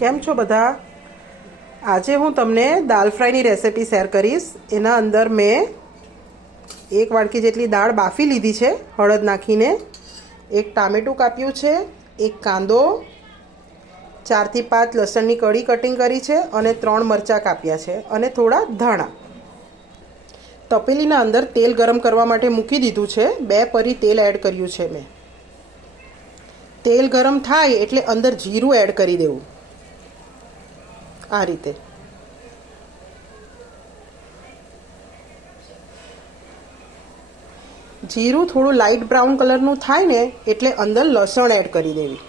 કેમ છો બધા? આજે હું તમને દાલ ફ્રાયની રેસિપી શેર કરીશ. એના અંદર મેં 1 વાટકી જેટલી દાળ બાફી લીધી છે હળદ નાખીને, 1 ટામેટું કાપ્યું છે, 1 કાંદો, 4 થી 5 લસણની કળી કટિંગ કરી છે અને 3 મરચાં કાપ્યા છે અને થોડા ધાણા. તપેલીના અંદર તેલ ગરમ કરવા માટે મૂકી દીધું છે. 2 પરી તેલ એડ કર્યું છે મેં. તેલ ગરમ થાય એટલે અંદર જીરું એડ કરી દેવું. આ રીતે જીરું થોડું લાઇટ બ્રાઉન કલરનું થાય ને એટલે અંદર લસણ એડ કરી દેવી.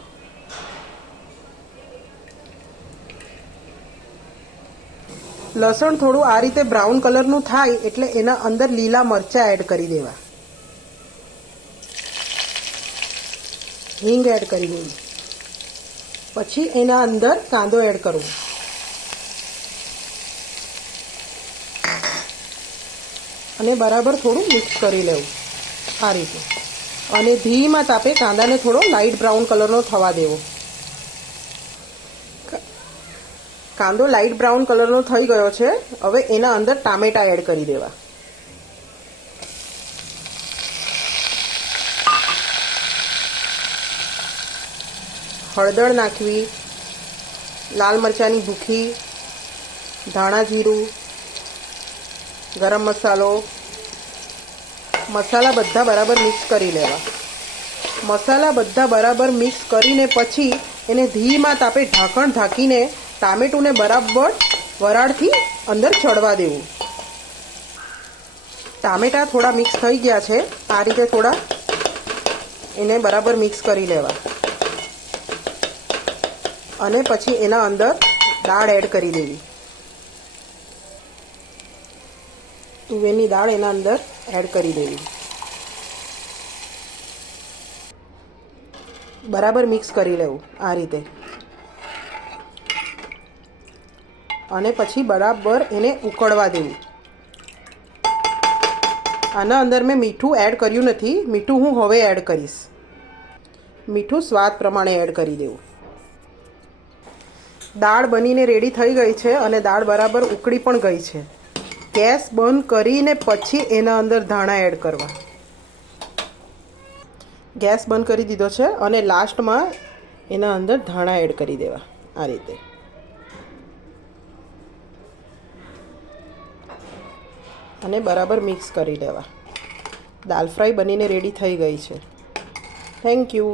લસણ થોડું આ રીતે બ્રાઉન કલરનું થાય એટલે એના અંદર લીલા મરચાં એડ કરી દેવા. હિંગ એડ કરી દેવી. પછી એના અંદર કાંદો એડ કરવો અને બરાબર થોડું મિક્સ કરી લેવું આ રીતે. અને ધીમા તાપે કાંદાને થોડો લાઇટ બ્રાઉન કલરનો થવા દેવો. કાંદો લાઇટ બ્રાઉન કલરનો થઈ ગયો છે. હવે એના અંદર ટામેટા એડ કરી દેવા. હળદર નાખવી, લાલ મરચાંની ભૂકી, ધાણા જીરું, ગરમ મસાલો, મસાલા બધા બરાબર મિક્સ કરી લેવા. મસાલા બધા બરાબર મિક્સ કરીને પછી એને ધીમા તાપે ઢાંકણ ઢાંકીને ટામેટુંને બરાબર વરાળથી અંદર ચડવા દેવું. ટામેટા થોડા મિક્સ થઈ ગયા છે. આ રીતે થોડા એને બરાબર મિક્સ કરી લેવા અને પછી એના અંદર દાળ એડ કરી દેવી. તુવેરની દાળ એના અંદર એડ કરી દેવી. બરાબર મિક્સ કરી લેવું આ રીતે. અને પછી બરાબર એને ઉકળવા દેવું. આના અંદર મેં મીઠું એડ કર્યું નથી. મીઠું હું હવે એડ કરીશ. મીઠું સ્વાદ પ્રમાણે એડ કરી દેવું. દાળ બનીને રેડી થઈ ગઈ છે અને દાળ બરાબર ઉકળી પણ ગઈ છે. ગેસ બંધ કરીને પછી એના અંદર ધાણા એડ કરવા. ગેસ બંધ કરી દીધો છે અને લાસ્ટમાં એના અંદર ધાણા એડ કરી દેવા આ રીતે. અને બરાબર મિક્સ કરી લેવા. દાલ ફ્રાય બનીને રેડી થઈ ગઈ છે. Thank you.